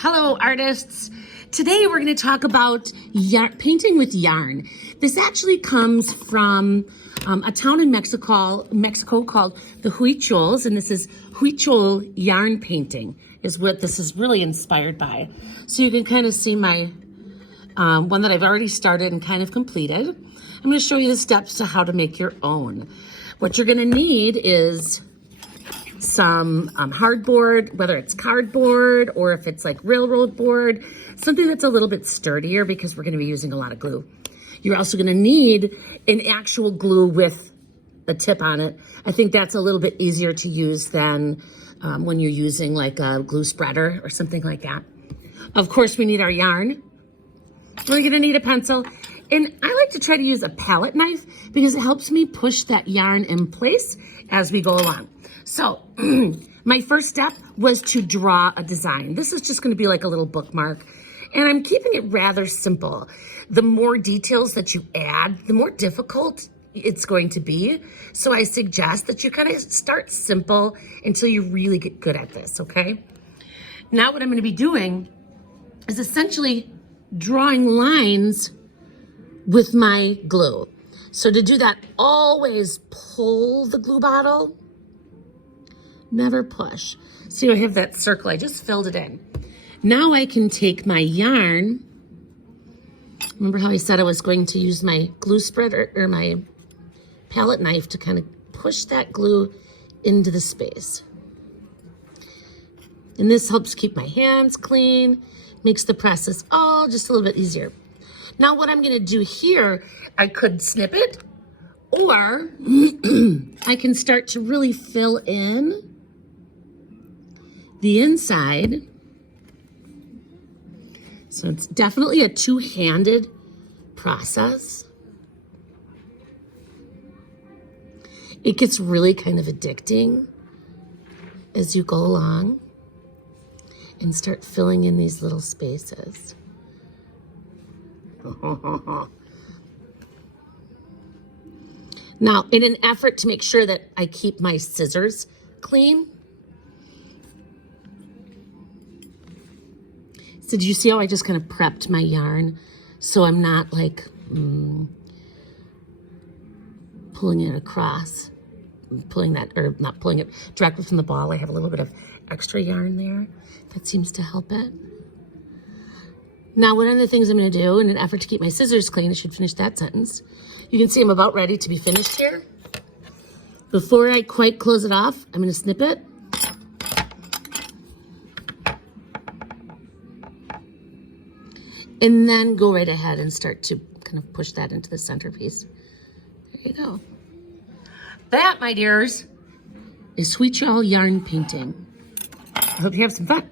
Hello, artists. Today we're going to talk about painting with yarn. This actually comes from a town in Mexico called the Huichols, and this is Huichol yarn painting is what this is really inspired by. So you can kind of see my one that I've already started and kind of completed. I'm going to show you the steps to how to make your own. What you're going to need is some hardboard, whether it's cardboard or if it's like railroad board, something that's a little bit sturdier because we're going to be using a lot of glue. You're also going to need an actual glue with a tip on it. I think that's a little bit easier to use than when you're using like a glue spreader or something like that. Of course, we need our yarn. We're going to need a pencil. And I like to try to use a palette knife because it helps me push that yarn in place as we go along. So my first step was to draw a design. This is just going to be like a little bookmark, and I'm keeping it rather simple. The more details that you add, the more difficult it's going to be. So I suggest that you kind of start simple until you really get good at this, okay? Now what I'm going to be doing is essentially drawing lines with my glue. So to do that, always pull the glue bottle. Never push. See, I have that circle. I just filled it in. Now I can take my yarn. Remember how I said I was going to use my glue spreader or my palette knife to kind of push that glue into the space. And this helps keep my hands clean, makes the process all just a little bit easier. Now what I'm going to do here, I could snip it, or I can start to really fill in the inside. So it's definitely a two-handed process. It gets really kind of addicting as you go along and start filling in these little spaces. Now, in an effort to make sure that I keep my scissors clean, so did you see how I just kind of prepped my yarn so I'm not like pulling it across, pulling that, or not pulling it directly from the ball. I have a little bit of extra yarn there. That seems to help it. Now, one of the things I'm going to do in an effort to keep my scissors clean, I should finish that sentence. You can see I'm about ready to be finished here. Before I quite close it off, I'm going to snip it. And then go right ahead and start to kind of push that into the centerpiece. There you go. That, my dears, is Huichol yarn painting. I hope you have some fun.